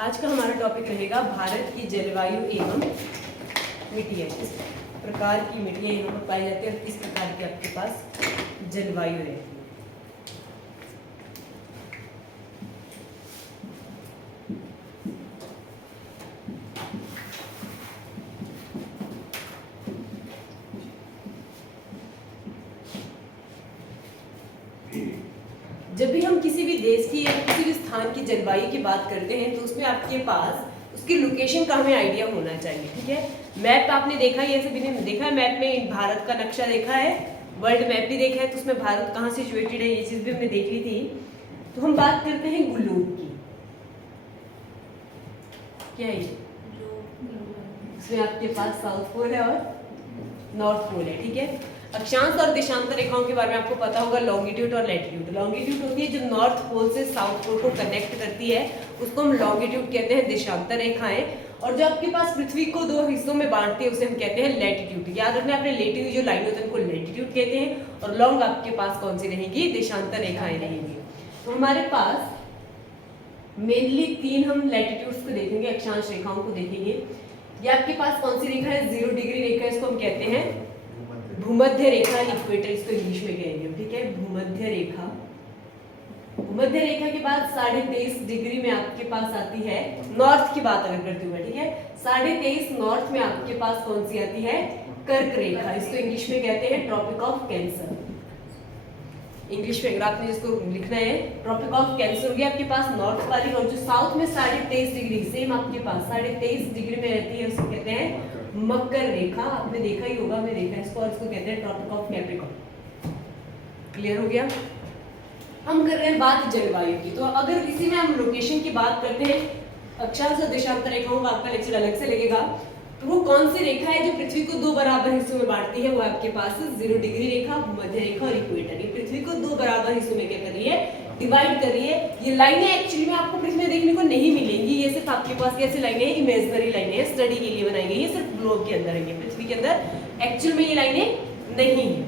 आज का हमारा टॉपिक रहेगा भारत की जलवायु एवं मिट्टियाँ। किस प्रकार की मिट्टियाँ यहाँ पर पाई जाती है और किस प्रकार की आपके पास जलवायु रहती है। जब भी हम किसी भी देश की या किसी भी स्थान की जलवायु की बात करते हैं तो उसमें आपके पास उसकी लोकेशन का हमें आइडिया होना चाहिए। ठीक है, मैप आपने देखा है, ऐसे भी नहीं देखा है, मैप में भारत का नक्शा देखा है, वर्ल्ड मैप भी देखा है, तो उसमें भारत कहाँ सिचुएटेड है ये चीज़ भी हमने देख ली थी। तो हम बात करते हैं ग्लोब की। क्या है ये? इसमें आपके पास साउथ पोल है और नॉर्थ पोल है। ठीक है, अक्षांश और देशांतर रेखाओं के बारे में आपको पता होगा, लॉन्गिट्यूड और लैटिट्यूड। लॉन्गिट्यूड होती है जो नॉर्थ पोल से साउथ पोल को कनेक्ट करती है, उसको हम लॉन्गिट्यूड कहते हैं, देशांतर रेखाएं। और जो आपके पास पृथ्वी को दो हिस्सों में बांटती है उसे हम कहते हैं लैटिट्यूड। याद रखना, आपने लेटी हुई जो लाइन होती है उनको लैटिट्यूड कहते हैं, और लॉन्ग आपके पास कौन सी रहेगी? देशांतर रेखाएं रहेंगी। तो हमारे पास मेनली तीन हम लैटिट्यूड्स को देखेंगे, अक्षांश रेखाओं को देखेंगे। ये आपके पास कौन सी रेखा है? 0 डिग्री रेखा, इसको हम कहते हैं भूमध्य रेखा, इक्वेटर इसको इंग्लिश में कहेंगे। ठीक है, भूमध्य रेखा। भूमध्य रेखा के बाद 23.5 डिग्री में आपके पास आती है, नॉर्थ की बात अगर करती हूँ मैं, ठीक है, 23.5 नॉर्थ में आपके पास कौन सी आती है? कर्क रेखा, इसको इंग्लिश में कहते हैं ट्रॉपिक ऑफ कैंसर। इंग्लिश में अगर आपने जिसको लिखना है, ट्रॉपिक ऑफ कैंसर हो गया आपके पास नॉर्थ वाली। और जो साउथ में 23.5 डिग्री सेम आपके पास 23.5 डिग्री में रहती है, उसको कहते हैं मकर रेखा। आपने देखा ही होगा, मैं देखा इसको, और इसको कहते हैं ट्रॉपिक ऑफ कैप्रिकॉर्न। क्लियर हो गया? हम कर रहे हैं बात जलवायु की। तो अगर इसी में हम लोकेशन की बात करते हैं, अक्षांश और देशांतर रेखाओं का आपका लेक्चर अलग से लगेगा। तो वो कौन सी रेखा है जो पृथ्वी को दो बराबर हिस्सों में बांटती है? वो आपके पास 0 डिग्री रेखा, भूमध्य रेखा और इक्वेटर। ये पृथ्वी को दो बराबर हिस्सों में क्या कर रही है? डिवाइड कर रही है। ये लाइनें एक्चुअली में आपको पृथ्वी में देखने को नहीं मिलेंगी, ये सिर्फ आपके पास कैसी लाइनें हैं? इमेजिनरी लाइनें हैं, स्टडी के लिए बनाई गई है, सिर्फ ग्लोब के अंदर है, पृथ्वी के अंदर एक्चुअल में ये लाइनें नहीं है।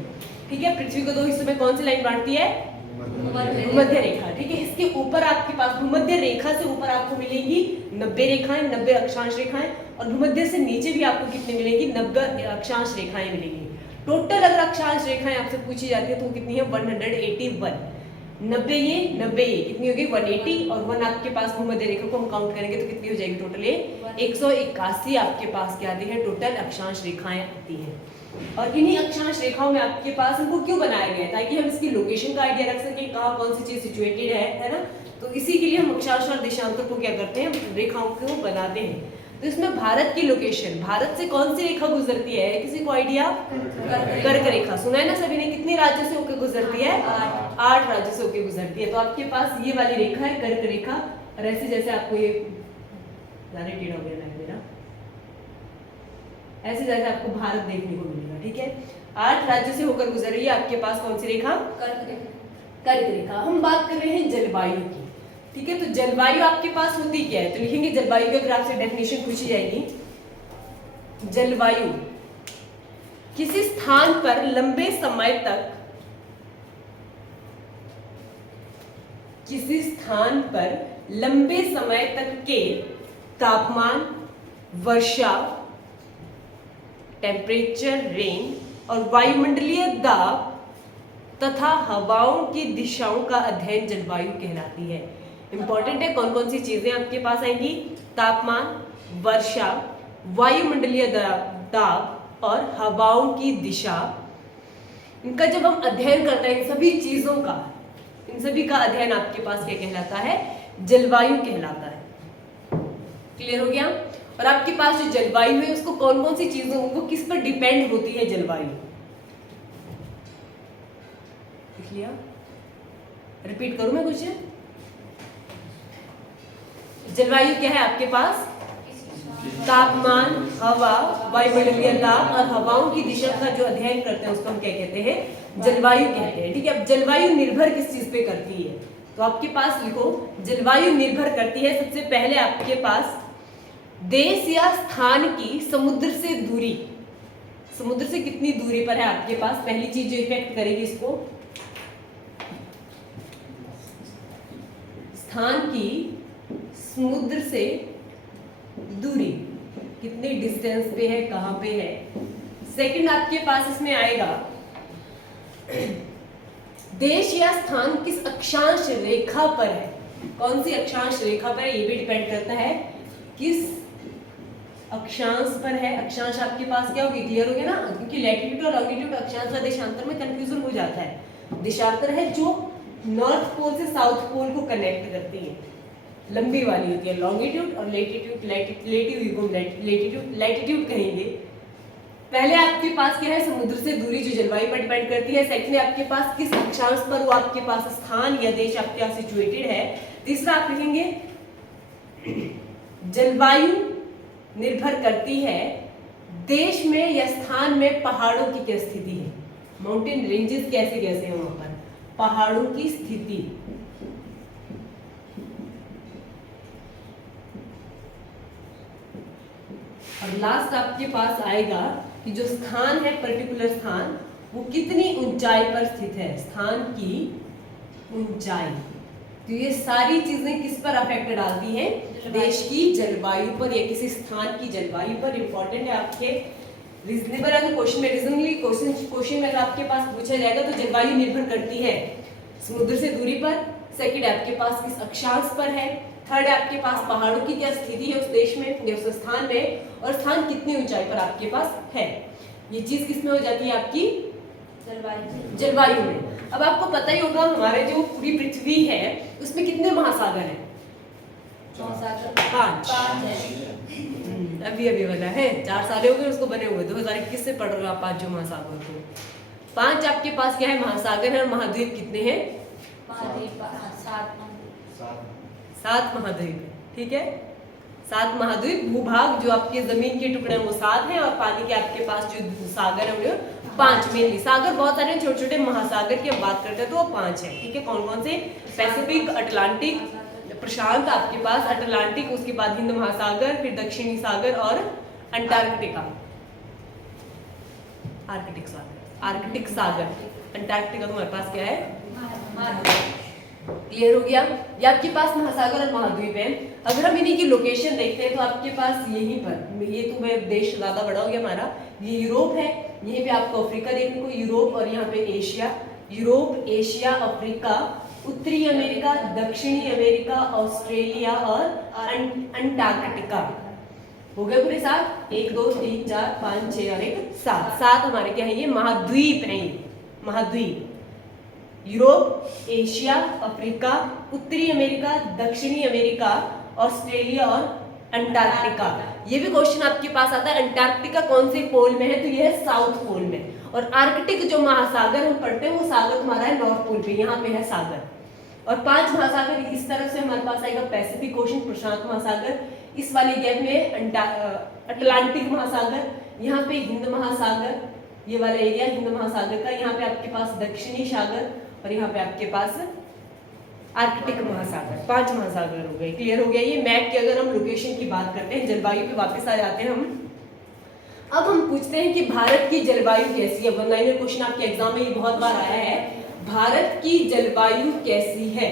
ठीक है, पृथ्वी को दो हिस्सों में कौन सी लाइन बांटती है? भूमध्य रेखा। ठीक है, इसके ऊपर आपके पास भूमध्य रेखा से ऊपर आपको मिलेंगी 90 रेखाएं, 90 अक्षांश रेखाएं, और भूमध्य से नीचे भी आपको कितनी मिलेंगी? 90 अक्षांश रेखाएं मिलेंगी। टोटल अगर अक्षांश रेखाएं आपसे पूछी जाती है तो कितनी है? 181। 90 ये 90 ये कितनी होगी? 180, और 1 आपके पास भूमध्य रेखा को हम काउंट करेंगे तो कितनी हो जाएगी? टोटल ये 181 आपके पास क्या आती है? टोटल अक्षांश रेखाएं आती हैं। और इन्हीं अक्षांश रेखाओं में आपके पास इनको क्यों बनाया गया है? ताकि हम इसकी लोकेशन का आइडिया रख सकें, कहाँ कौन सी चीज सिचुएटेड है ना। तो इसी के लिए हम अक्षांश और देशांतर को क्या करते हैं? रेखाओं को बनाते हैं। तो इसमें भारत की लोकेशन, भारत से कौन सी रेखा गुजरती है? किसी को आइडिया? कर्क रेखा। सुना है ना सभी ने? कितने राज्यों से होकर गुजरती है? 8 राज्यों से होकर गुजरती है। तो आपके पास ये वाली रेखा है कर्क रेखा, और ऐसे जैसे आपको ये टेढ़ा हो गया मेरा, ऐसे जैसे आपको भारत देखने को मिलेगा। ठीक है, 8 राज्यों से होकर गुजर रही है आपके पास कौन सी रेखा? कर्क रेखा। हम बात कर रहे हैं जलवायु की। ठीक है, तो जलवायु आपके पास होती क्या है? तो लिखेंगे जलवायु की, अगर आपसे डेफिनेशन पूछी जाएगी, जलवायु किसी स्थान पर लंबे समय तक, किसी स्थान पर लंबे समय तक के तापमान, वर्षा, टेम्परेचर, रेन और वायुमंडलीय दाब तथा हवाओं की दिशाओं का अध्ययन जलवायु कहलाती है। इंपॉर्टेंट है, कौन कौन सी चीजें आपके पास आएंगी? तापमान, वर्षा, वायुमंडलीय दाब और हवाओं की दिशा। इनका जब हम अध्ययन करते हैं, इन सभी चीजों का, इन सभी का अध्ययन आपके पास क्या कहलाता है? जलवायु कहलाता है। क्लियर हो गया? और आपके पास जो जलवायु है उसको कौन कौन सी चीजों, वो किस पर डिपेंड होती है जलवायु? लिख लिया? रिपीट करूं मैं कुछ? जलवायु क्या है आपके पास? तापमान, हवा, वायुमंडलीय दाब और हवाओं की दिशा का जो अध्ययन करते हैं उसको हम क्या कहते हैं? जलवायु कहते हैं। ठीक है, अब जलवायु निर्भर किस चीज पे करती है? तो आपके पास लिखो, जलवायु निर्भर करती है सबसे पहले आपके पास देश या स्थान की समुद्र से दूरी। समुद्र से कितनी दूरी पर है आपके पास? पहली चीज जो इफेक्ट करेगी इसको, स्थान की समुद्र से दूरी कितनी डिस्टेंस पे है, कहां पे है। सेकंड आपके पास इसमें आएगा देश या स्थान किस अक्षांश रेखा पर है। कौन सी अक्षांश रेखा पर है, ये भी डिपेंड करता है किस अक्षांश पर है। अक्षांश आपके पास क्या होगी, क्लियर हो गया ना, क्योंकि लैटिट्यूड और लॉन्गिट्यूड अक्षांश व देशांतर में कंफ्यूजन हो जाता है। देशांतर है जो नॉर्थ पोल से साउथ पोल को कनेक्ट करती है, लंबी वाली होती है। लॉन्गिट्यूड और लैटिट्यूड कहेंगे। पहले आपके पास क्या है, समुद्र से दूरी जो जलवायु पर डिपेंड करती है। सेकंड आपके पास किस अक्षांश पर वो आपके पास स्थान या देश आपके पास सिचुएटेड है। तीसरा आप लिखेंगे जलवायु निर्भर करती है देश में या स्थान में पहाड़ों की क्या स्थिति है, माउंटेन रेंजेस कैसे कैसे हैं वहां पर, पहाड़ों की स्थिति। और लास्ट आपके पास आएगा कि जो स्थान है, पर्टिकुलर स्थान, वो कितनी ऊंचाई पर स्थित है, स्थान की ऊंचाई। तो ये सारी चीजें किस पर अफेक्ट डालती हैं, देश की जलवायु पर या किसी स्थान की जलवायु पर। इंपॉर्टेंट है आपके रीजनेबल अगर क्वेश्चन में, रीजनली क्वेश्चन में अगर आपके पास पूछा जाएगा तो जलवायु निर्भर करती है समुद्र से दूरी पर। सेकंड आपके पास किस अक्षांश पर है। थर्ड आपके पास पहाड़ों की क्या स्थिति है उस देश में या उस स्थान में, और स्थान कितनी ऊंचाई पर आपके पास है। ये चीज किसमें हो जाती है, आपकी जलवायु में। अब आपको पता ही होगा हमारे जो पूरी पृथ्वी है उसमें कितने महासागर हैं, 5 अभी बना है, 4 साल हो गए उसको बने हुए, 2021 से पढ़ रहा 5 जो महासागर को। 5 आपके पास क्या है, महासागर है। और महाद्वीप कितने हैं, 7 महाद्वीप, ठीक है। 7 महाद्वीप। भूभाग जो आपके जमीन के टुकड़े हैं वो 7 हैं, और पानी के आपके पास जो सागर है वो 5 मेनली। सागर बहुत सारे छोटे छोटे महासागर की बात करते हैं तो वो 5 है, ठीक है। कौन कौन से, पैसिफिक, अटलांटिक, प्रशांत आपके पास, अटलांटिक, उसके बाद हिंद महासागर, फिर दक्षिणी सागर और अंटार्कटिका, आर्कटिक सागर। अंटार्कटिका तुम्हारे पास क्या है, क्लियर हो गया। ये आपके पास महासागर और महाद्वीप है। अगर हम इन्हीं की लोकेशन देखते हैं तो आपके पास यहीं पर, ये तो मैं देश ज्यादा बड़ा हो गया हमारा, ये यूरोप है, यहीं पे आपको अफ्रीका देखने को, यूरोप, और यहाँ पे एशिया, यूरोप, एशिया, अफ्रीका, उत्तरी अमेरिका, दक्षिणी अमेरिका, ऑस्ट्रेलिया और अंटार्कटिका। हो गए पूरे 7, 1 2 3 4 5 6 और 1 7 हमारे क्या है, ये महाद्वीप है। महाद्वीप यूरोप, एशिया, अफ्रीका, उत्तरी अमेरिका, दक्षिणी अमेरिका, ऑस्ट्रेलिया और अंटार्कटिका। ये भी क्वेश्चन आपके पास आता है, अंटार्कटिका कौन से पोल में है, तो ये है साउथ पोल में। और आर्कटिक जो महासागर हम पढ़ते हैं वो सागर तुम्हारा है नॉर्थ पोल पे, यहाँ पे है सागर। और 5 महासागर इस तरफ से हमारे पास आएगा, पैसिफिक ओशन, प्रशांत महासागर, इस वाले गैप में अटलांटिक महासागर, यहाँ पे हिंद महासागर, ये वाला एरिया हिंद महासागर का, यहाँ पे आपके पास दक्षिणी सागर, और यहाँ पे आपके पास आर्कटिक महासागर। 5 महासागर हो गए, क्लियर हो गया। ये मैप की अगर हम लोकेशन की बात करते हैं, जलवायु पे वापस आ जाते हैं हम। अब हम पूछते हैं कि भारत की जलवायु कैसी है। 1 लाइनर क्वेश्चन आपके एग्जाम में ये बहुत बार आया है, भारत की जलवायु कैसी है।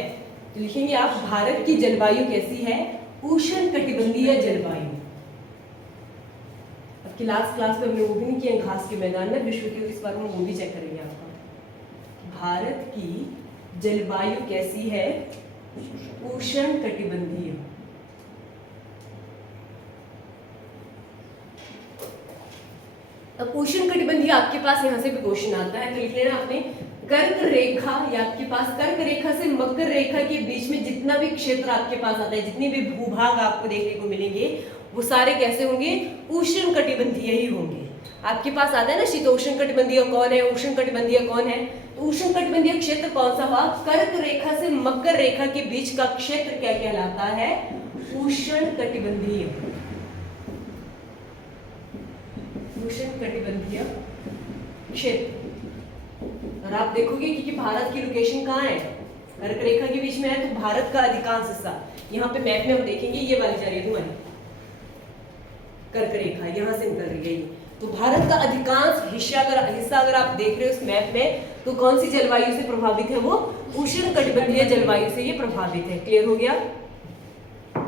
तो लिखेंगे आप, भारत की जलवायु कैसी है, उष्ण कटिबंधीय जलवायु। अब की लास्ट क्लास में हमने वो भी नहीं किया, घास के मैदान में विश्व के, इस बार हम वो भी चेक करेंगे आपका। भारत की जलवायु कैसी है, उष्ण कटिबंधीय। अब उष्ण कटिबंधीय आपके पास यहाँ से भी क्वेश्चन आता है, तो लिख लेना आपने, कर्क रेखा, या आपके पास कर्क रेखा से मकर रेखा के बीच में जितना भी क्षेत्र आपके पास आता है, जितने भी भूभाग आपको देखने को मिलेंगे, वो सारे कैसे होंगे, उष्ण कटिबंधीय ही होंगे। आपके पास आता है ना शीतोष्ण कटिबंधीय कौन है, उष्ण कटिबंधीय कौन है, तो उष्ण कटिबंधीय क्षेत्र कौन सा हुआ, कर्क रेखा से मकर रेखा के बीच का क्षेत्र क्या कहलाता है, उष्ण कटिबंधीय। उष्ण कटिबंधीय क्षेत्र। और आप देखोगे कि भारत की लोकेशन कहाँ है, कर्क रेखा के बीच में है, तो भारत का अधिकांश हिस्सा, यहाँ पे मैप में हम देखेंगे ये वाली जा रही है तुम्हारी कर्क रेखा, यहाँ से निकल रही है। तो भारत का अधिकांश हिस्सा अगर आप देख रहे हो इस मैप में, तो कौन सी जलवायु से प्रभावित है, वो उष्ण कटिबंधीय जलवायु से ये प्रभावित है। क्लियर हो गया।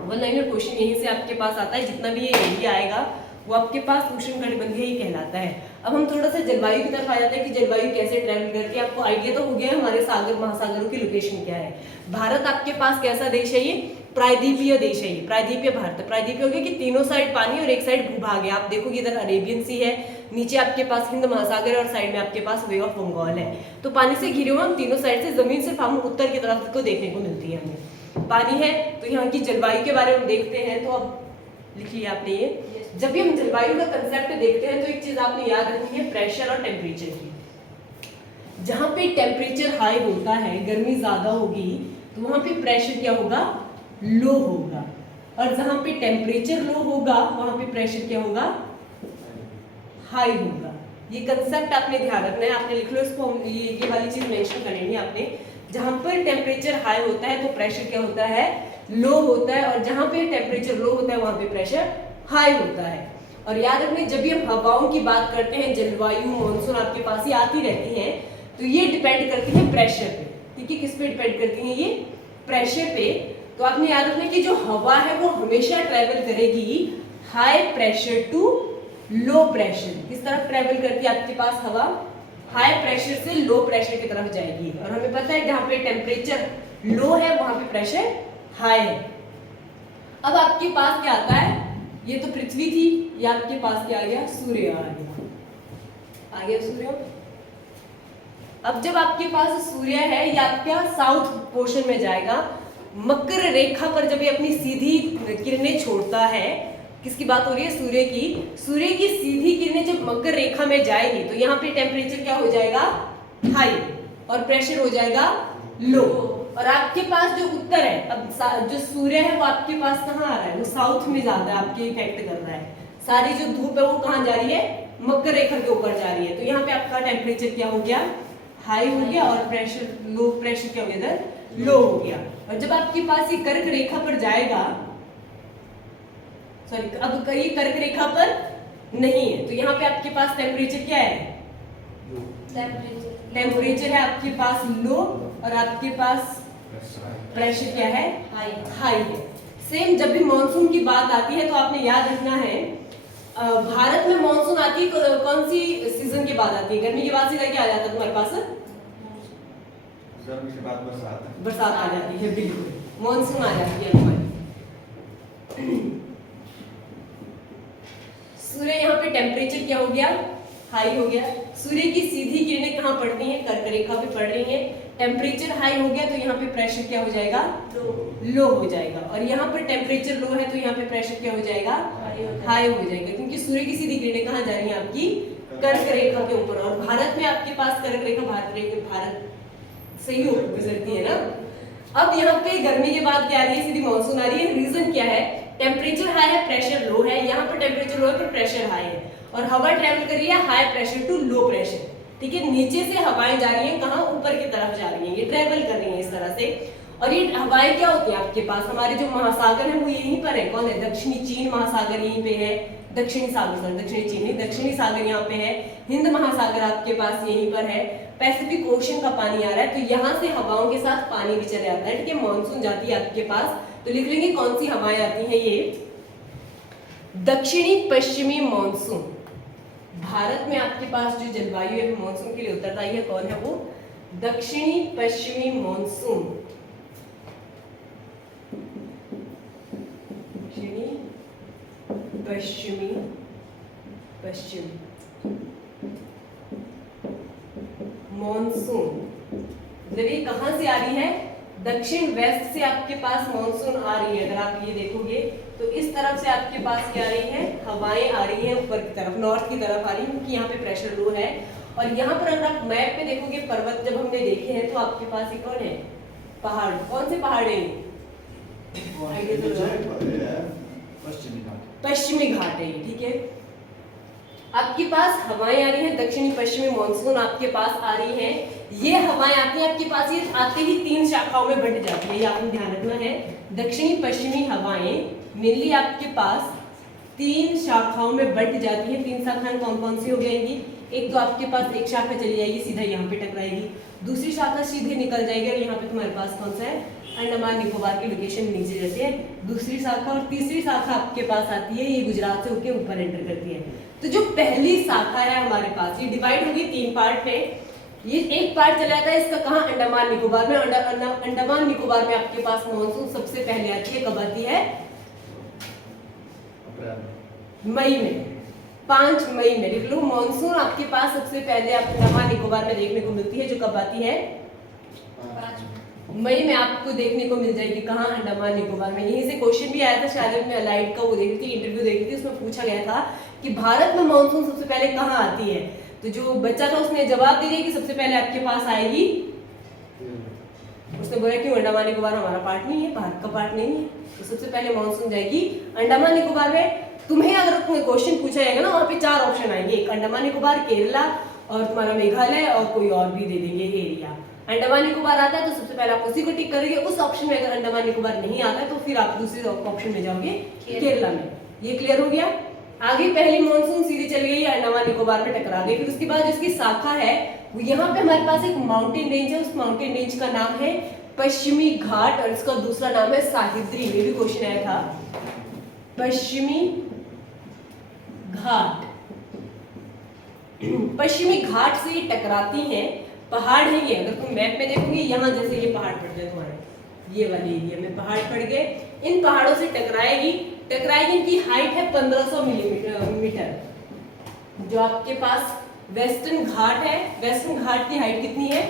वन लाइनर क्वेश्चन यहीं से आपके पास आता है, जितना भी ये एरिया आएगा वो आपके पास उष्णकटिबंधीय ही कहलाता है। अब हम थोड़ा सा जलवायु की तरफ आ जाते हैं कि जलवायु कैसे ट्रैवल करती है। आपको आइडिया तो हो गया है हमारे सागर महासागरों की लोकेशन क्या है। भारत आपके पास कैसा देश है, ये प्रायद्वीपीय देश है, ये प्रायद्वीपीय भारत। प्रायद्वीपीय हो गया कि तीनों साइड पानी और एक साइड भूभाग है। आप देखोगे इधर अरेबियन सी है, नीचे आपके पास हिंद महासागर है और साइड में आपके पास वे ऑफ बंगाल है। तो पानी से घिरे हुए हम तीनों साइड से, जमीन सिर्फ हम उत्तर की तरफ को देखने को मिलती है हमें। पानी है तो यहाँ की जलवायु के बारे में देखते हैं। तो अब लिखिए आपने ये, जब भी हम जलवायु का कंसेप्ट देखते हैं तो एक चीज आपने याद रखनी है, प्रेशर और टेम्परेचर की। जहां पे टेम्परेचर हाई होता है, गर्मी ज्यादा होगी, तो वहां पे प्रेशर क्या होगा, लो होगा। और जहां पे टेम्परेचर लो होगा वहां पे प्रेशर क्या होगा, हाई होगा। ये कंसेप्ट आपने ध्यान रखना है, आपने लिख लो इसको, ये वाली चीज मेंशन करनी है आपने। जहां पर टेम्परेचर हाई होता है तो प्रेशर क्या होता है, लो होता है, और जहां पे टेम्परेचर लो होता है वहां पे प्रेशर हाई होता है। और याद रखने, जब भी हम हवाओं की बात करते हैं, जलवायु मॉनसून आपके पास ही आती रहती है, तो ये डिपेंड करती है प्रेशर पे। ठीक है, किस पे डिपेंड करती है, ये प्रेशर पे। तो आपने याद रखना कि जो हवा है वो हमेशा ट्रेवल करेगी high pressure to low pressure. किस तरफ ट्रेवल करती है आपके पास हवा, हाई प्रेशर से लो प्रेशर की तरफ जाएगी। और हमें पता है जहां पे टेम्परेचर लो है वहां पे प्रेशर हाई है। अब आपके पास क्या आता है, ये तो पृथ्वी थी, ये आपके पास क्या आ गया, सूर्य आ गया सूर्य। अब जब आपके पास सूर्य है, ये आपका साउथ पोर्शन में जाएगा, मकर रेखा पर जब ये अपनी सीधी किरणें छोड़ता है, किसकी बात हो रही है, सूर्य की। सूर्य की सीधी किरणें जब मकर रेखा में जाएगी तो यहाँ पे टेम्परेचर क्या हो जाएगा, हाई, और प्रेशर हो जाएगा लो। और आपके पास जो उत्तर है, अब जो सूर्य है वो आपके पास कहाँ आ रहा है, वो साउथ में ज्यादा आपके इफेक्ट कर रहा है। सारी जो धूप है वो कहाँ जा रही है, मकर रेखा के ऊपर जा रही है। तो यहाँ पे आपका टेम्परेचर क्या हो गया, हाई हो गया, और प्रेशर लो, प्रेशर क्या हो गया इधर, लो हो गया। और जब आपके पास ये कर्क रेखा पर जाएगा, सॉरी अब ये कर्क रेखा पर नहीं है, तो यहाँ पे आपके पास टेम्परेचर क्या है, टेम्परेचर है आपके पास लो, और आपके पास प्रेशर क्या है, हाई है। सेम जब भी मॉनसून की बात आती है तो आपने याद रखना है, भारत में मॉनसून आती है कौन सी सीजन के बाद आती है, गर्मी के बाद सीधा क्या आ जाता है तुम्हारे पास, गर्मी के बाद बरसात आ जाती है, बिल्कुल मॉनसून आ जाती है हमारी। सूर्य यहाँ पे टेम्परेचर क्या हो गया, हाई हो गया। सूर्य की सीधी किरणें कहाँ पड़ रही हैं, कर्क रेखा पे पड़ रही हैं। टेम्परेचर हाई हो गया तो यहाँ पे प्रेशर क्या हो जाएगा, लो हो जाएगा। और यहाँ पर टेम्परेचर लो है तो यहाँ पे प्रेशर क्या हो जाएगा, हाई हो जाएगा, क्योंकि सूर्य की सीधी किरणें कहाँ जा रही हैं, आपकी कर्क रेखा के ऊपर। और भारत में आपके पास कर्क रेखा भारत से ही गुजरती है ना। अब यहाँ पे गर्मी के बाद क्या आ रही है, सीधी मॉनसून आ रही है। रीजन क्या है, टेम्परेचर हाई है, प्रेशर लो है। यहाँ पर टेम्परेचर लो है पर प्रेशर हाई है, और हवा ट्रेवल कर रही है high pressure to low pressure. ठीक है, नीचे से हवाएं जा रही हैं कहाँ, ऊपर की तरफ जा रही हैं, ये ट्रेवल कर रही हैं इस तरह से। और ये हवाएं क्या होती हैं आपके पास, हमारे जो महासागर है वो यहीं पर है, कौन है, दक्षिणी चीन महासागर यहीं पे है, दक्षिणी सागर, दक्षिणी चीन नहीं, दक्षिणी सागर यहाँ पे है, हिंद महासागर आपके पास यहीं पर है, पैसिफिक ओशन का पानी आ रहा है, तो यहाँ से हवाओं के साथ पानी भी चले आता है। ठीक है, मॉनसून जाती है आपके पास, तो लिख लेंगे कौन सी हवाएं आती हैं, ये दक्षिणी पश्चिमी मॉनसून। भारत में आपके पास जो जलवायु है मॉनसून के लिए उत्तरदायी है, कौन है वो, दक्षिणी पश्चिमी मॉनसून। दक्षिणी पश्चिमी मॉनसून, जब ये कहां से आ रही है, दक्षिण वेस्ट से आपके पास मॉनसून आ रही है। अगर आप ये देखोगे तो इस तरफ से आपके पास क्या आ रही है, हवाएं आ रही हैं ऊपर की तरफ, नॉर्थ की तरफ आ रही है, क्योंकि यहाँ पे प्रेशर लो है। और यहाँ पर अगर आप मैप पे देखोगे, पर्वत जब हमने देखे हैं तो आपके पास ये कौन है, पहाड़, कौन से पहाड़ है, पश्चिमी घाट है। ठीक है, आपके पास हवाएं आ रही हैं, दक्षिणी पश्चिमी मॉनसून आपके पास आ रही हैं। ये हवाएं आती हैं आपके पास, ये आते ही 3 शाखाओं में बंट जाती है, ये आपको ध्यान रखना है। दक्षिणी पश्चिमी हवाएं मेनली आपके पास 3 शाखाओं में बंट जाती हैं। 3 शाखाएं कौन कौन सी हो जाएंगी, एक तो आपके पास एक शाखा चली जाएगी सीधा यहाँ पे टकराएगी, दूसरी शाखा सीधे निकल जाएगी और यहाँ पे तुम्हारे पास कौन सा है, अंडमान निकोबार की लोकेशन नीचे जाती है दूसरी शाखा, और तीसरी शाखा आपके पास आती है, ये गुजरात से होकर ऊपर एंटर करती है। तो जो पहली शाखा है हमारे पास, ये डिवाइड होगी 3 पार्ट में। ये एक पार्ट चला जाता है इसका कहाँ, अंडमान निकोबार में। अंडमान निकोबार में आपके पास मानसून सबसे पहले आती है, कब आती है, मई में, 5 मई में। लिख लो, मानसून आपके पास सबसे पहले अंडमान निकोबार में देखने को मिलती है, जो कब आती है, मई में आपको देखने को मिल जाएगी। कहाँ, अंडमान निकोबार में। यहीं से क्वेश्चन भी आया था शायद, में अलाइड का वो देखी थी, इंटरव्यू देखी थी, उसमें पूछा गया था कि भारत में मानसून सबसे पहले कहाँ आती है। तो जो बच्चा था उसने जवाब दे दिया कि सबसे पहले आपके पास आएगी, उसने बोला कि अंडमान निकोबार हमारा पार्ट नहीं है, भारत का पार्ट नहीं है, तो सबसे पहले मानसून जाएगी अंडमान निकोबार में। तुम्हें अगर तुम्हें क्वेश्चन पूछा जाएगा ना, वहाँ पे 4 ऑप्शन आएंगे, एक अंडमान निकोबार, केरला और तुम्हारा मेघालय, और कोई और भी दे देंगे एरिया। अंडमान निकोबार आता है तो सबसे पहले आप उसी को टिक करेंगे। उस ऑप्शन में अगर अंडमान निकोबार नहीं आता है तो फिर आप दूसरे ऑप्शन में जाओगे, केरला में। ये क्लियर हो गया। आगे पहली मानसून सीधे चली गई अंडमान निकोबार में टकरा गई। फिर उसके बाद जिसकी शाखा है वो यहाँ पे हमारे पास एक माउंटेन रेंज है, उस माउंटेन रेंज का नाम है पश्चिमी घाट, और इसका दूसरा नाम है साहिद्री। ये भी क्वेश्चन आया था, पश्चिमी घाट। पश्चिमी घाट से टकराती हैं, पहाड़ है ये, अगर तुम मैप में देखोगे यहाँ जैसे ये पहाड़ पड़ गए तुम्हारे, ये वाले एरिया में पहाड़ पड़ गए, इन पहाड़ों से टकराएगी। इनकी हाइट है 1500 मीटर। जो आपके पास वेस्टर्न घाट है, वेस्टर्न घाट की हाइट कितनी है,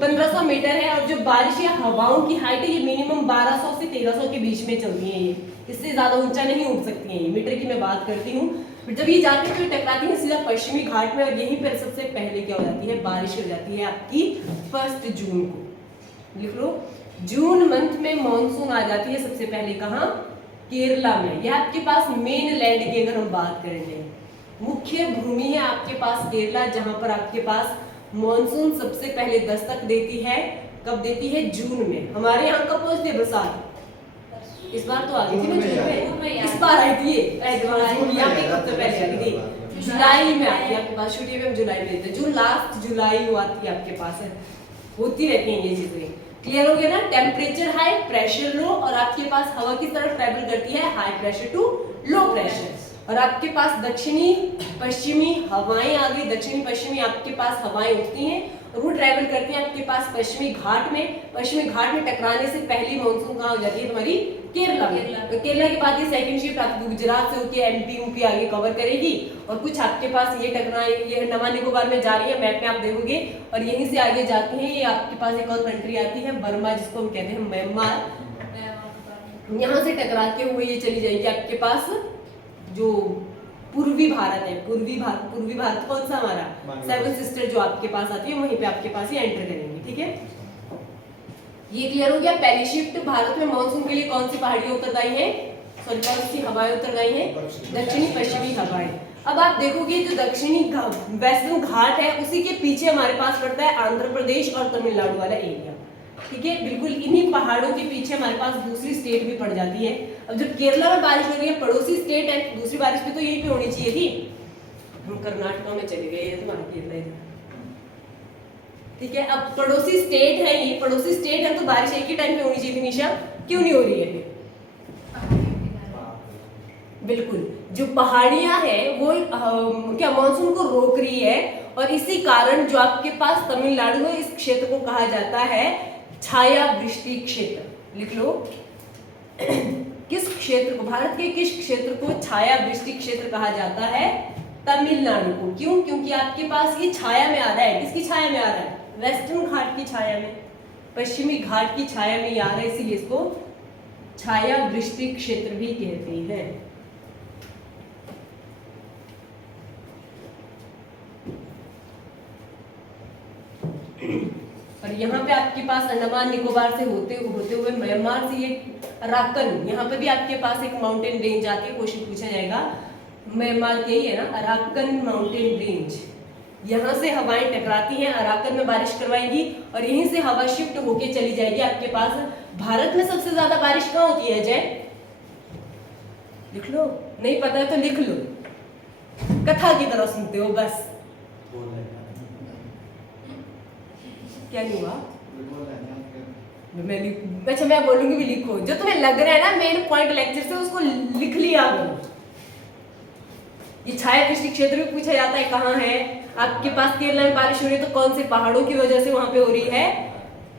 1500 मीटर है। और जो बारिश या हवाओं की हाइट है ये मिनिमम 1200 से 1300 के बीच में चलती है। ये इससे ज्यादा ऊंचा नहीं उठ सकती है, ये मीटर की मैं बात करती हूँ। जब ये जाती है तो टकराती है सीधा पश्चिमी घाट में, और यहीं पर सबसे पहले क्या हो जाती है, बारिश हो जाती है आपकी 1 जून को। लिख लो, जून मंथ में मॉनसून आ जाती है सबसे पहले कहाँ, केरला में। यह आपके पास मेन लैंड की अगर हम बात करेंगे, मुख्य भूमि है आपके पास केरला, जहां पर आपके पास मॉनसून सबसे पहले दस्तक देती है। कब देती है, जून में। हमारे यहाँ कब पहुंचती है बरसात, इस बार तो आ गई थी ना जून में, इस बार आई थी यहाँ पे सबसे पहले आई थी, जुलाई में आती है आपके पास। छुट्टी में हम जुलाई में देते हैं, जून लास्ट जुलाई वो आती है आपके पास, है होती रहती हैं ये चीजें। क्लियर हो गया ना। टेम्परेचर हाई, प्रेशर लो, और आपके पास हवा किस तरफ ट्रेवल करती है, high pressure to low pressure. और आपके पास दक्षिणी पश्चिमी हवाएं आ गई, दक्षिणी पश्चिमी आपके पास हवाएं उठती हैं और वो ट्रेवल करती हैं आपके पास पश्चिमी घाट में। पश्चिमी घाट में टकराने से पहली मानसून कहाँ हो जाती है तुम्हारी, केरला में। तो केरला के बाद ये सेकंड शिफ्ट आपकी गुजरात से होती है, एमपी यूपी आगे कवर करेगी, और कुछ आपके पास ये टकराएंगे, ये अंडमान निकोबार में जा रही है, मैप में आप देखोगे, और यहीं से आगे जाती है। ये आपके पास एक और कंट्री आती है बर्मा, जिसको हम कहते हैं म्यांमार। यहाँ से टकराते हुए ये चली जाएगी आपके पास जो पूर्वी भारत है, पूर्वी भारत कौन सा हमारा, 7 सिस्टर जो आपके पास आती है, वहीं पे आपके पास ये एंटर करेंगे। ठीक है, ये क्लियर हो गया। पहली शिफ्ट, भारत में मानसून के लिए कौन सी पहाड़ियां उत्तरदायी हैं, सॉरी कौन सी हवाएं उत्तरदायी हैं, दक्षिणी पश्चिमी हवाएं। अब आप देखोगे जो दक्षिणी वेस्टर्न घाट है उसी के पीछे हमारे पास पड़ता है आंध्र प्रदेश और तमिलनाडु वाला एरिया। ठीक है, बिल्कुल इन्हीं पहाड़ों के पीछे हमारे पास दूसरी स्टेट भी पड़ जाती है। अब जब केरला में बारिश हो रही है, पड़ोसी स्टेट है, दूसरी बारिश भी तो यहीं पे होनी चाहिए थी। हम कर्नाटक में चले गए, तुम्हारा केरला इधर। ठीक है, अब पड़ोसी स्टेट है, ये पड़ोसी स्टेट है तो बारिश एक ही टाइम पे होनी चाहिए थी। निशा क्यों नहीं हो रही है? बिल्कुल, जो पहाड़ियां हैं वो क्या मानसून को रोक रही है, और इसी कारण जो आपके पास तमिलनाडु है, इस क्षेत्र को कहा जाता है छाया वृष्टि क्षेत्र। लिख लो, किस क्षेत्र को, भारत के किस क्षेत्र को छाया वृष्टि क्षेत्र कहा जाता है? तमिलनाडु को। क्यों? क्योंकि आपके पास ये छाया में आ रहा है। किसकी छाया में आ रहा है? वेस्टर्न घाट की छाया में, पश्चिमी घाट की छाया में आ रहा है, इसीलिए इसको छाया वृष्टि क्षेत्र भी कहते हैं। और यहाँ पे आपके पास अंडमान निकोबार से होते हुए म्यांमार से ये अराकन, यहाँ पे भी आपके पास एक माउंटेन रेंज आती है, क्वेश्चन पूछा जाएगा। म्यांमार के ही है ना, अराकन माउंटेन रेंज। यहाँ से हवाएं टकराती हैं, अराकन में बारिश करवाएंगी, और यहीं से हवा शिफ्ट होके चली जाएगी आपके पास। भारत में सबसे ज्यादा बारिश कहाँ होती है अजय? लिख लो, नहीं पता है तो लिख लो, कथा की तरह सुनते हो बस। क्या नहीं हुआ? अच्छा मैं बोलूंगी भी लिखो, जो तुम्हें लग रहा है ना मेन पॉइंट लेक्चर से उसको लिख लिया करो। ये छाया कृषि क्षेत्र भी पूछा जाता है, कहाँ है आपके पास। केरला में बारिश हो रही है तो कौन से पहाड़ों की वजह से वहां पे हो रही है,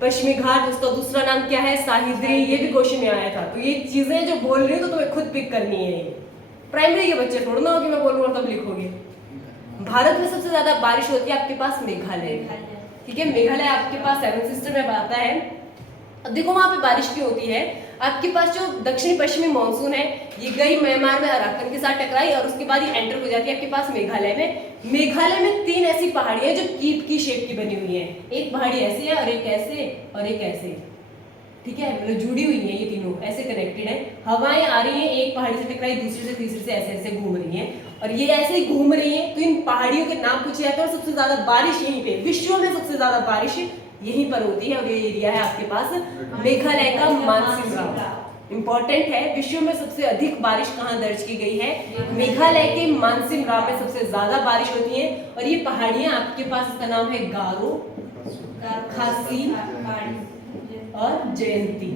पश्चिमी घाट, उसका दूसरा नाम क्या है, साहिद्री, ये भी क्वेश्चन में आया था। तो ये चीजें जो बोल रही हूँ तो तुम्हें खुद पिक करनी है। प्राइमरी के बच्चे थोड़ा ना हो कि मैं बोलूँ और तब लिखोगे। भारत में सबसे ज्यादा बारिश होती है आपके पास मेघालय, ठीक है। मेघालय आपके पास 7 सिस्टर में आता है। अब देखो वहां पे बारिश क्यों होती है, आपके पास जो दक्षिणी पश्चिमी मानसून है ये गई म्यांमार में अराकन के साथ टकराई और उसके बाद ये एंटर हो जाती है आपके पास मेघालय में। मेघालय में 3 ऐसी पहाड़ियां जो कीप की शेप की बनी हुई है, एक पहाड़ी ऐसे है और एक ऐसे और एक ऐसे, ठीक है, मतलब जुड़ी हुई है, ये तीनों ऐसे कनेक्टेड है। हवाएं आ रही हैं, एक पहाड़ी से टकराई दूसरे से तीसरे से ऐसे ऐसे घूम रही हैं और ये ऐसे ही घूम रही हैं। तो इन पहाड़ियों के नाम पूछे जाते हैं और सबसे ज्यादा बारिश यहीं पे, विश्व में सबसे ज्यादा बारिश यहीं पर होती है। और ये एरिया है आपके पास मेघालय का मानसिम इंपॉर्टेंट है। विश्व में सबसे अधिक बारिश कहाँ दर्ज की गई है, मेघालय के मानसिम राम में सबसे ज्यादा बारिश होती है। और ये पहाड़ियां आपके पास, इसका नाम है गारो, खासी और जयंती।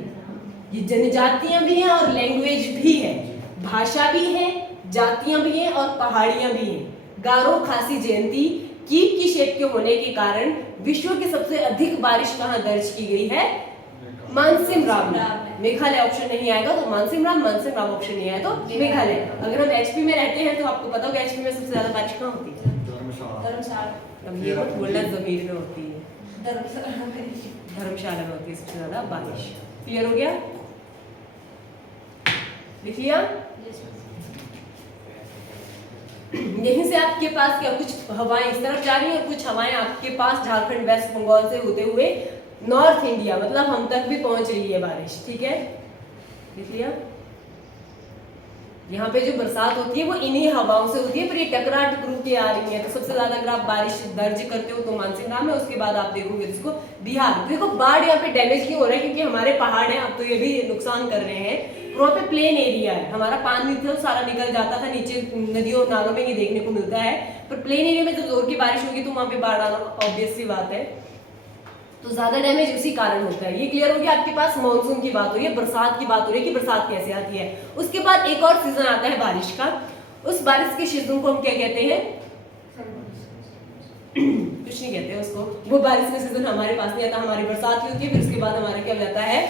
ये जनजातियां भी हैं और लैंग्वेज भी है, भाषा भी है, जातियां भी हैं और पहाड़ियां भी हैं। गारो, खासी, जयंती कीप की शेप के होने के कारण विश्व की सबसे अधिक बारिश कहाँ दर्ज की गई है, मानसिम राम में। मेघालय ऑप्शन नहीं आएगा तो मानसिम राम ऑप्शन नहीं आया तो मेघालय। अगर हम एचपी में रहते हैं तो आपको पता होगा एचपी में सबसे ज्यादा बारिश कहाँ होती है, धर्मशाला। अब ये बोलना जमीन में होती है, धर्मशाला में होती है सबसे ज्यादा बारिश। क्लियर हो गया, लिख लिया। यहीं से आपके पास क्या कुछ हवाएं इस तरफ जा रही हैं और कुछ हवाएं आपके पास झारखंड, वेस्ट बंगाल से होते हुए नॉर्थ इंडिया, मतलब हम तक भी पहुंच रही है बारिश, ठीक है, लिख लिया। यहाँ पे जो बरसात होती है वो इन्हीं हवाओं से होती है, पर ये टकरा टकरू के आ रही है। तो सबसे ज्यादा अगर आप बारिश दर्ज करते हो तो मानसिम राम है, उसके बाद आप देखोगे जिसको बिहार। देखो बाढ़ यहाँ पे डैमेज क्यों हो रहा है, क्योंकि हमारे पहाड़ हैं, अब तो ये भी नुकसान कर रहे हैं। वहाँ पे प्लेन एरिया है, हमारा पानी था सारा निकल जाता था नीचे, नदियों नालों में ये देखने को मिलता है। पर प्लेन एरिया में जब जोर की बारिश होगी तो वहाँ पे बाढ़ आना ऑब्वियस सी बात है। तो ज्यादा डैमेज उसी कारण होता है। ये क्लियर हो गया। आपके पास मानसून की बात हो रही है, बरसात की बात हो रही है कि बरसात कैसे आती है। उसके बाद एक और सीजन आता है बारिश का। उस बारिश के सीजन को हम क्या कहते हैं, कुछ नहीं कहते उसको, वो बारिश का सीजन हमारे पास नहीं आता, हमारी बरसात ही होती है। फिर उसके बाद हमारा क्या हो जाता है,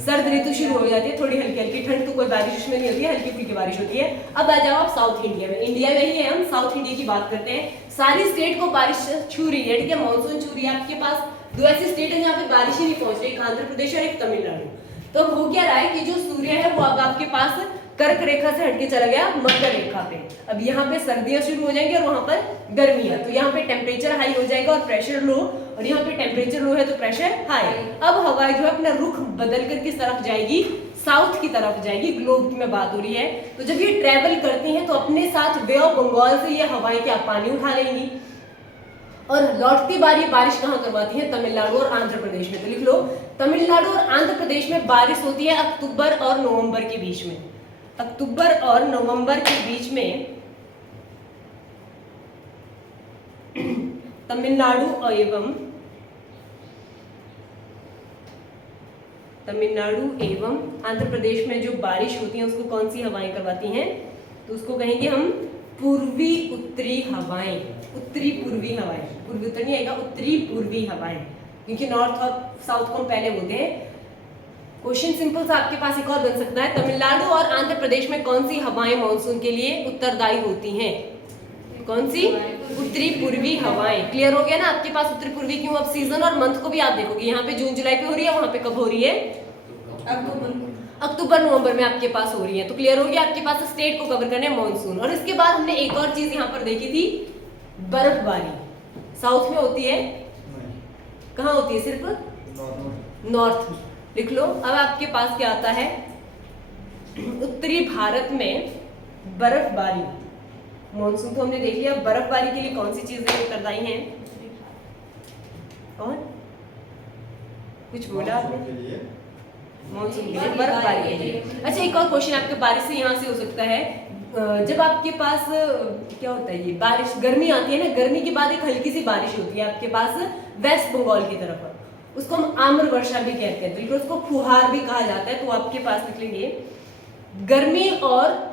सर्द ऋतु शुरू हो जाती है। थोड़ी हल्की हल्की ठंड तो कोई बारिश उसमें नहीं होती है, हल्की फुल्की बारिश होती है। अब आ जाओ आप साउथ इंडिया में, इंडिया में ही है, हम साउथ इंडिया की बात करते हैं। सारी स्टेट को बारिश छू रही है, ठीक है, मानसून छू रही है। आपके पास 2 ऐसी स्टेट है जहाँ पे बारिश ही नहीं पहुंच रही, एक आंध्र प्रदेश और एक तमिलनाडु। तो हो क्या रहा है कि जो सूर्य है वो अब आपके पास कर्क रेखा से हटके चला गया मकर रेखा पे। अब यहाँ पे सर्दियां शुरू हो जाएंगी और वहां पर गर्मियां। तो यहाँ पे टेम्परेचर हाई हो जाएगा और प्रेशर लो, और यहाँ पे टेम्परेचर लो है तो प्रेशर हाई। अब हवा जो है अपना रुख बदल कर किस तरफ जाएगी, साउथ की तरफ जाएगी। ग्लोब की में बात हो रही है। तो जब ये ट्रेवल करती हैं तो अपने साथ बे ऑफ बंगाल से ये हवाएं क्या पानी उठा लेंगी और लौटती बारी बारिश कहाँ करवाती है, तमिलनाडु और आंध्र प्रदेश में। तो लिख लो, तमिलनाडु और आंध्र प्रदेश में बारिश होती है अक्टूबर और नवंबर के बीच में। अक्टूबर और नवंबर के बीच में तमिलनाडु एवं आंध्र प्रदेश में जो बारिश होती है उसको कौन सी हवाएं करवाती हैं, तो उसको कहेंगे हम पूर्वी उत्तरी हवाएं, उत्तरी पूर्वी हवाएं। पूर्वी उत्तर नहीं आएगा, उत्तरी पूर्वी हवाएं, क्योंकि नॉर्थ और साउथ को हम पहले बोलते हैं। क्वेश्चन सिंपल सा आपके पास एक और बन सकता है, तमिलनाडु और आंध्र प्रदेश में कौन सी हवाएं मानसून के लिए उत्तरदायी होती हैं, कौन सी, उत्तरी पूर्वी हवाएं। क्लियर हो गया ना आपके पास उत्तरी पूर्वी क्यों। अब सीजन और मंथ को भी आप देखोगे, यहाँ पे जून जुलाई पे हो रही है, वहां पे कब हो रही है, अक्टूबर नवंबर में आपके पास हो रही है। तो क्लियर हो गया, आपके पास स्टेट को कवर करने मानसून। और इसके बाद हमने एक और चीज यहाँ पर देखी थी, बर्फबारी। साउथ में होती है, कहाँ होती है, सिर्फ नॉर्थ में। लिख लो। अब आपके पास क्या आता है, उत्तरी भारत में बर्फबारी। मानसून तो हमने देख लिया, बर्फबारी के लिए कौन सी चीजें उत्तरदायी हैं, और कुछ बोला आपने, मानसून के लिए, बर्फबारी के लिए। अच्छा, एक और क्वेश्चन आपके बारिश से यहाँ से हो सकता है, जब आपके पास क्या होता है, ये बारिश गर्मी आती है ना, गर्मी के बाद एक हल्की सी बारिश होती है आपके पास वेस्ट बंगाल की तरफ। उसको हम आम्र वर्षा भी कहते हैं, बिल्कुल उसको फुहार भी कहा जाता है। तो आपके पास लिख लेंगे गर्मी और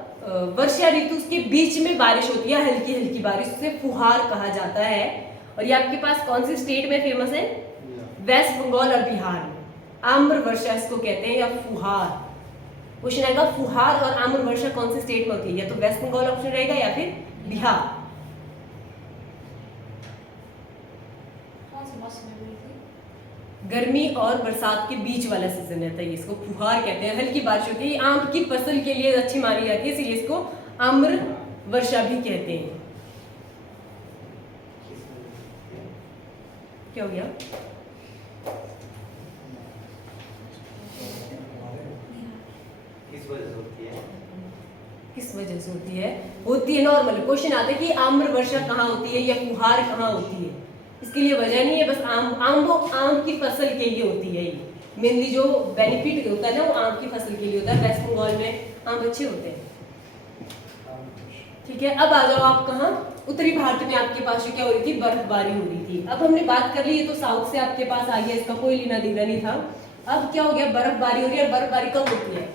वर्षा ऋतु के बीच में बारिश होती है, हल्की हल्की बारिश, उसे फुहार कहा जाता है। और ये आपके पास कौन सी स्टेट में फेमस है? वेस्ट बंगाल और बिहार में आम्र वर्षा इसको कहते हैं, या फुहार। क्वेश्चन आएगा फुहार और आम्र वर्षा कौन सी स्टेट में होती है, या तो वेस्ट बंगाल ऑप्शन रहेगा या फिर बिहार। गर्मी और बरसात के बीच वाला सीजन रहता है, इसको फुहार कहते हैं। हल्की बारिश होती है, आम की फसल के लिए अच्छी मानी जाती है, इसलिए इसको आम्र वर्षा भी कहते हैं। क्या हो गया? किस वजह से होती है? किस वजह से होती है? होती है नॉर्मल क्वेश्चन आता है कि आम्र वर्षा कहाँ होती है या फुहार कहाँ होती है, इसके लिए वजह नहीं है, बस आम की फसल के लिए होती है। ये मेनली जो बेनिफिट होता है ना वो आम की फसल के लिए होता है। वेस्ट बंगाल में आम अच्छे होते हैं। ठीक है, अब आ जाओ आप कहाँ? उत्तरी भारत में आपके पास क्या हो रही थी? बर्फबारी हो रही थी। अब हमने बात कर ली, ये तो साउथ से आपके पास आ गया, इसका कोई लेना देना नहीं था। अब क्या हो गया? बर्फबारी हो रही है। बर्फबारी कब होती है?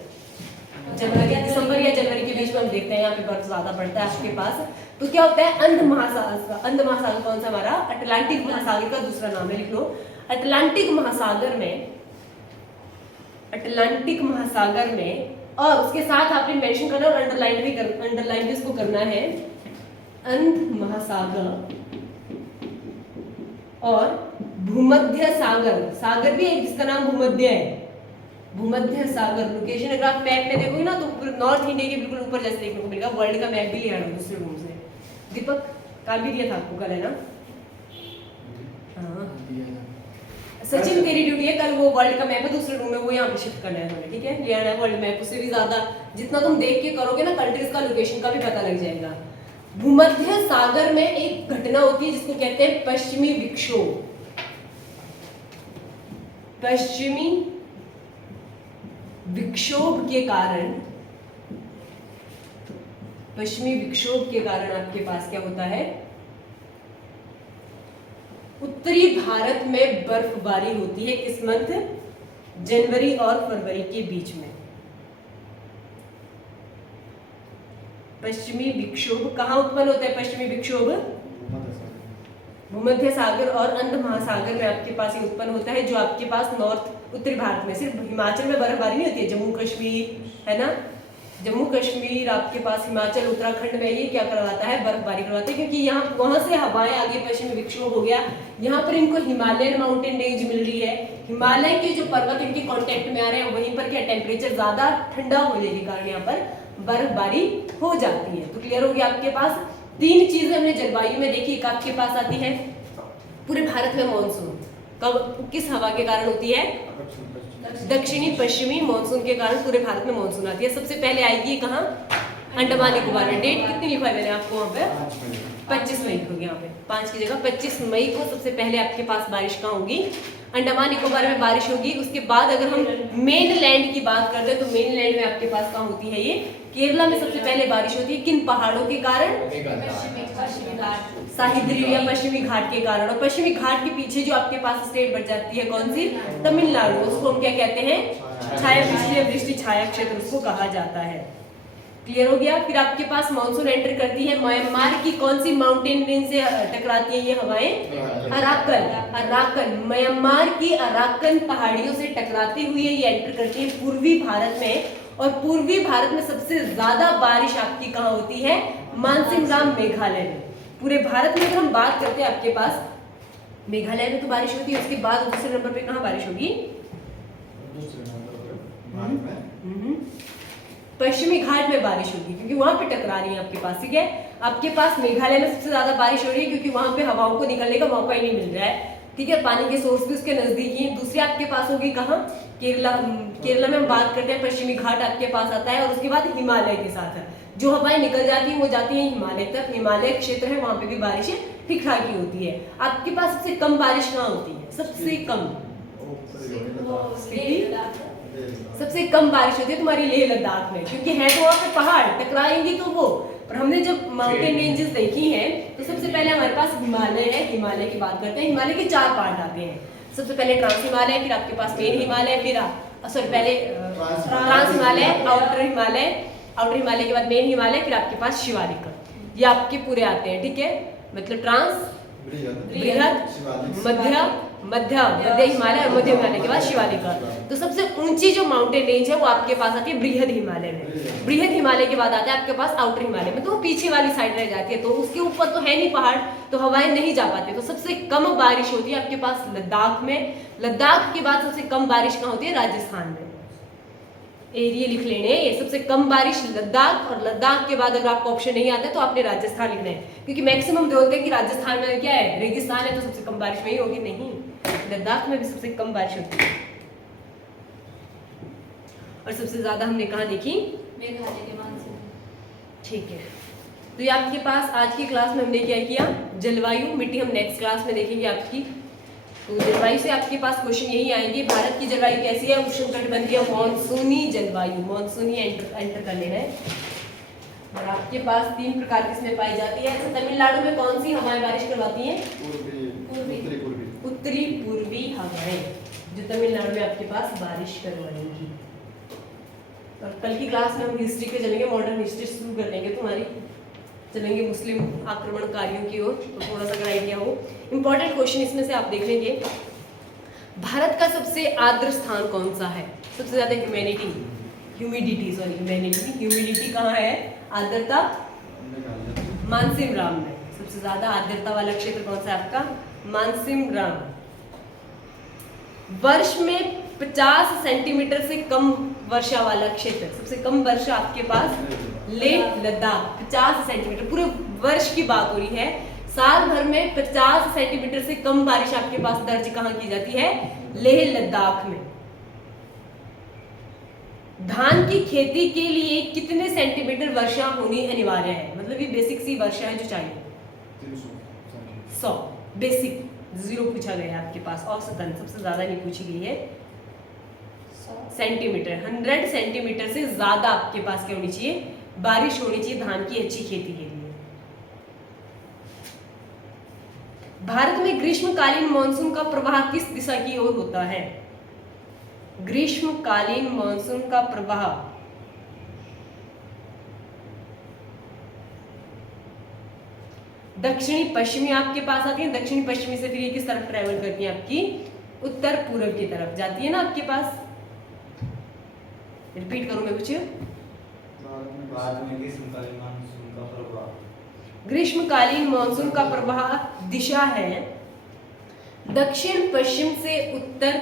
जनवरी या दिसंबर या जनवरी के बीच में हम देखते हैं यहाँ पे बर्फ ज्यादा पड़ता है आपके पास। तो क्या होता है? अंध महासागर। अंध महासागर कौन सा? हमारा अटलांटिक महासागर का दूसरा नाम है, लिख लो। अटलांटिक महासागर में और उसके साथ आपने मेंशन करना और अंडरलाइन भी इसको करना है। अंध महासागर और भूमध्य सागर, सागर भी एक जिसका नाम भूमध्य है। भूमध्य सागर लोकेशन अगर आप मैप में देखोगे ना तो नॉर्थ इंडिया के बिल्कुल ऊपर जैसे देखने को मिलेगा। वर्ल्ड का मैप भी लिया है दूसरे रूम से। दीपक कल भी दिया था आपको, कल है ना? हाँ सचिन तेरी ड्यूटी है, कल वो वर्ल्ड का मैप है दूसरे रूम में, वो यहाँ पे शिफ्ट करना है तुम्हें। ठीक है, लिया है वर्ल्ड मैप। उससे भी ज्यादा जितना तुम देख के करोगे ना कंट्रीज का लोकेशन का भी पता लग जाएगा। भूमध्य सागर में एक घटना होती है जिसको कहते हैं पश्चिमी विक्षोभ। पश्चिमी विक्षोभ के कारण आपके पास क्या होता है? उत्तरी भारत में बर्फबारी होती है। किस मंथ? जनवरी और फरवरी के बीच में। पश्चिमी विक्षोभ कहाँ उत्पन्न होता है? पश्चिमी विक्षोभ भूमध्य सागर और अंध महासागर में आपके पास ये उत्पन्न होता है, जो आपके पास उत्तरी भारत में। सिर्फ हिमाचल में बर्फबारी नहीं होती है, जम्मू कश्मीर है ना, जम्मू कश्मीर आपके पास, हिमाचल, उत्तराखंड में ये क्या करवाता है? बर्फबारी करवाता है, क्योंकि यहाँ वहां से हवाएं आगे पश्चिमी विक्षोभ हो गया, यहाँ पर इनको हिमालयन माउंटेन रेंज मिल रही है। हिमालय के जो पर्वत इनके कांटेक्ट में आ रहे हैं, वहीं पर क्या टेम्परेचर ज्यादा ठंडा होने के कारण यहाँ पर बर्फबारी हो जाती है। तो क्लियर हो गया आपके पास? तीन चीजें हमने जलवायु में देखी। एक आपके पास आती है पूरे भारत में मॉनसून कब किस हवा के कारण होती है? दक्षिणी पश्चिमी मॉनसून के कारण पूरे भारत में मॉनसून आती है। सबसे पहले आएगी कहाँ? अंडमान निकोबार में। डेट कितनी लिखा है मैंने आपको वहाँ पे? 25 मई होगी। यहाँ पे 5 की जगह 25 मई को सबसे पहले आपके पास बारिश कहाँ होगी? अंडमान निकोबार में बारिश होगी। उसके बाद अगर हम मेन लैंड की बात करते हैं तो मेन लैंड में आपके पास कहाँ होती है? ये केरला में सबसे पहले बारिश होती है। किन पहाड़ों के कारण? सह्याद्री या पश्चिमी घाट के कारण। और पश्चिमी घाट के पीछे जो आपके पास स्टेट बच जाती है कौन सी? तमिलनाडु। उसको हम क्या कहते हैं? छाया वृष्टि या वृष्टि छाया क्षेत्र उसको कहा जाता है। क्लियर हो गया? फिर आपके पास मानसून एंटर करती है म्यांमार की कौन सी माउंटेन रेंज से टकराती है ये हवाएं? अराकन। म्यांमार की अराकन पहाड़ियों से टकराती हुई ये एंटर करती है पूर्वी भारत में। और पूर्वी भारत में सबसे ज्यादा बारिश आपकी कहाँ होती है? मानसिंगराम मेघालय में। पूरे भारत में अगर हम बात करते हैं आपके पास मेघालय में तो बारिश होती है। उसके बाद दूसरे नंबर पे कहाँ बारिश होगी? पश्चिमी घाट में बारिश होगी, क्योंकि वहां पे टकरा रही है आपके पास। ठीक है, आपके पास मेघालय में सबसे ज्यादा बारिश हो रही है क्योंकि वहां पे हवाओं को निकलने का मौका ही नहीं मिल रहा है। ठीक है, पानी के सोर्स भी उसके नजदीक ही है। दूसरी आपके पास होगी कहाँ? केरला में हम बात करते हैं पश्चिमी घाट आपके पास आता है। और उसके बाद हिमालय के साथ है जो हवाएं निकल जाती हैं वो जाती हैं हिमालय तक। हिमालय क्षेत्र है, वहां पे भी बारिशें ठीक ठाक ही होती है। आपके पास सबसे कम बारिश कहाँ होती है? सबसे कम सबसे कम बारिश होती है तुम्हारी लेह लद्दाख में, क्योंकि है तो वहाँ पे पहाड़, टकराएंगी तो वो। पर हमने जब माउंटेन रेंजेस देखी हैं तो सबसे पहले हमारे पास हिमालय है। हिमालय की बात करते हैं। हिमालय के 4 पार्ट आते हैं। सबसे पहले ट्रांस हिमालय, फिर आपके पास मेन हिमालय, फिर सॉरी पहले trans Himalaya, outer Himalaya, outer Himalaya के बाद मेन हिमालय, फिर आपके पास शिवालिक, ये आपके पूरे आते हैं। ठीक है, मतलब ट्रांस, बृहद, मध्य हिमालय और मध्य हिमालय के बाद शिवालिक। तो सबसे ऊंची जो माउंटेन रेंज है वो आपके पास आती है बृहद हिमालय में। बृहद हिमालय के बाद आता है आपके पास आउटर हिमालय में, तो वो पीछे वाली साइड रह जाती है, तो उसके ऊपर तो है नहीं पहाड़, तो हवाएं नहीं जा पाती। तो सबसे कम बारिश होती है आपके पास लद्दाख में। लद्दाख के बाद सबसे कम बारिश कहाँ होती है? राजस्थान में। एरिया लिख लेने, ये सबसे कम बारिश लद्दाख, और लद्दाख के बाद अगर आपको ऑप्शन नहीं आता है तो आपने राजस्थान लिखना है, क्योंकि मैक्सिमम बोलते हैं कि राजस्थान में क्या है, रेगिस्तान है, तो सबसे कम बारिश वही होगी। नहीं, लद्दाख में भी सबसे कम बारिश होती है। और सबसे ज्यादा हमने कहाँ देखी? मेघालय के मानसून। ठीक है, तो ये आपके पास आज की क्लास में हमने क्या किया? जलवायु, मिट्टी हम नेक्स्ट क्लास में देखेंगे आपकी। तो जलवायु से आपके पास क्वेश्चन यही आएंगे, भारत की जलवायु कैसी है? उष्णकटिबंधीय मॉनसूनी जलवायु, मॉनसूनी एंटर कर लेना है। और आपके पास 3 प्रकार की इसमें पाई जाती है। तो तमिलनाडु में कौन सी हवाएं बारिश करवाती हैं? उत्तरी पूर्वी हवाएं, जो तमिलनाडु में आपके पास बारिश करवाएंगी। और कल की क्लास में हम हिस्ट्री के चलेंगे, मॉडर्न हिस्ट्री शुरू कर लेंगे तुम्हारी, चलेंगे मुस्लिम आक्रमणकारियों की ओर, तो थोड़ा सा अगर आइडिया हो। इंपॉर्टेंट क्वेश्चन इसमें से आप देख लेंगे, भारत का सबसे आर्द्र स्थान कौन सा है? सबसे ज्यादा ह्यूमिडिटी कहाँ है? आर्द्रता मानसिम राम में। सबसे ज्यादा आर्द्रता वाला क्षेत्र कौन सा है आपका? मानसिम राम। वर्ष में 50 सेंटीमीटर से कम वर्षा वाला क्षेत्र, सबसे कम वर्षा आपके पास लेह लद्दाख, 50 सेंटीमीटर। पूरे वर्ष की बात हो रही है, साल भर में 50 सेंटीमीटर से कम बारिश आपके पास दर्ज कहाँ की जाती है? लेह लद्दाख में। धान की खेती के लिए कितने सेंटीमीटर वर्षा होनी अनिवार्य है? मतलब ये बेसिक सी वर्षा है जो चाहिए। 100 बेसिक, 0 पूछा गया है आपके पास, औसतन सबसे ज्यादा नहीं पूछी गई है। सेंटीमीटर, 100 सेंटीमीटर से ज्यादा आपके पास क्या होनी चाहिए? बारिश होनी चाहिए धान की अच्छी खेती के लिए। भारत में ग्रीष्मकालीन मॉनसून का प्रवाह किस दिशा की ओर होता है? ग्रीष्मकालीन मॉनसून का प्रवाह दक्षिणी पश्चिमी आपके पास आती है। दक्षिणी पश्चिमी से फिर ये किस तरफ ट्रेवल करती है? आपकी उत्तर पूर्व की तरफ जाती है ना आपके पास। रिपीट करूं मैं कुछ? ग्रीष्मकालीन मानसून का प्रवाह दिशा है दक्षिण पश्चिम से उत्तर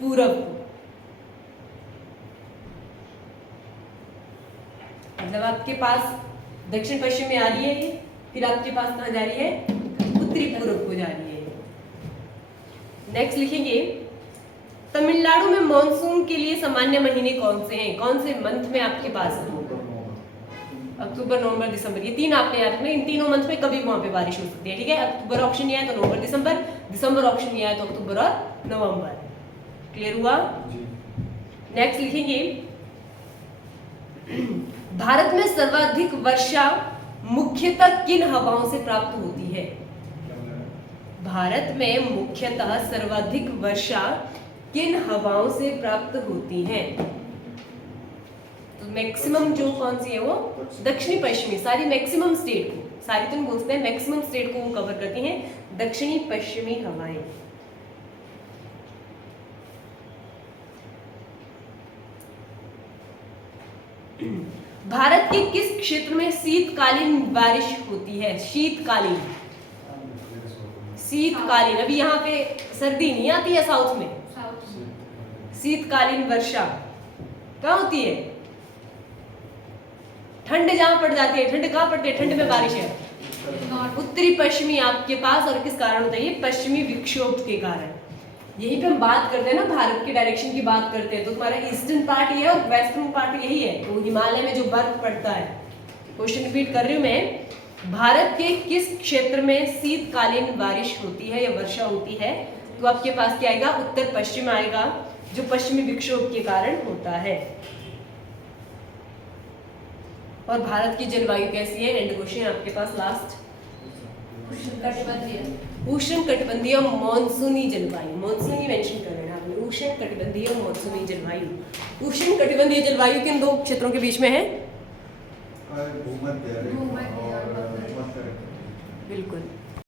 पूर्व को। मतलब आपके पास दक्षिण पश्चिम में आ रही है, फिर आपके पास कहाँ जा रही है? उत्तरी पूर्व को जा रही है। नेक्स्ट लिखेंगे, तमिलनाडु में मॉनसून के लिए सामान्य महीने कौन से हैं? कौन से मंथ में आपके पास? अक्टूबर, नवंबर, दिसंबर, ये 3 आपने याद रखना। इन तीनों मंथ में कभी वहां पे बारिश हो सकती है। ठीक है, अक्टूबर ऑप्शन नहीं आया तो नवंबर दिसंबर, दिसंबर ऑप्शन नहीं आया तो अक्टूबर और नवंबर। क्लियर हुआ? नेक्स्ट लिखेंगे, भारत में सर्वाधिक वर्षा मुख्यतः किन हवाओं से प्राप्त होती है? भारत में मुख्यतः सर्वाधिक वर्षा किन हवाओं से प्राप्त होती है? तो मैक्सिमम जो कौन सी है वो दक्षिणी पश्चिमी, सारी मैक्सिमम स्टेट को, सारी तो नहीं बोलते हैं, मैक्सिमम स्टेट को वो कवर करती हैं दक्षिणी पश्चिमी हवाएं। भारत के किस क्षेत्र में शीतकालीन बारिश होती है? शीतकालीन, शीतकालीन, अभी यहाँ पे सर्दी नहीं आती है साउथ में, शीतकालीन वर्षा कहाँ होती है? ठंड जहां पड़ जाती है। ठंड कहाँ पड़ती है? ठंड में बारिश है उत्तरी पश्चिमी आपके पास। और किस कारण होता है ये? पश्चिमी विक्षोभ के कारण। यही पे हम बात करते हैं ना, भारत के डायरेक्शन की बात करते हैं, तो तुम्हारा ईस्टर्न पार्ट ये है और वेस्टर्न पार्ट यही है। तो हिमालय में जो बर्फ पड़ता है, क्वेश्चन रिपीट कर रही हूँ मैं, भारत के किस क्षेत्र में शीतकालीन बारिश होती है या वर्षा होती है? तो आपके पास क्या आएगा? उत्तर पश्चिम आएगा, जो पश्चिमी विक्षोभ के कारण होता है। और भारत की जलवायु कैसी है? एंड क्वेश्चन आपके पास लास्ट, उष्णकटिबंधीय उष्ण कटिबंधीय मॉनसूनी जलवायु, मॉनसूनी मेंशन कर रहे हैं आपने, उष्ण कटिबंधीय मॉनसूनी जलवायु। उष्ण कटिबंधीय जलवायु किन दो क्षेत्रों के बीच में है? भूमध्य और बिल्कुल।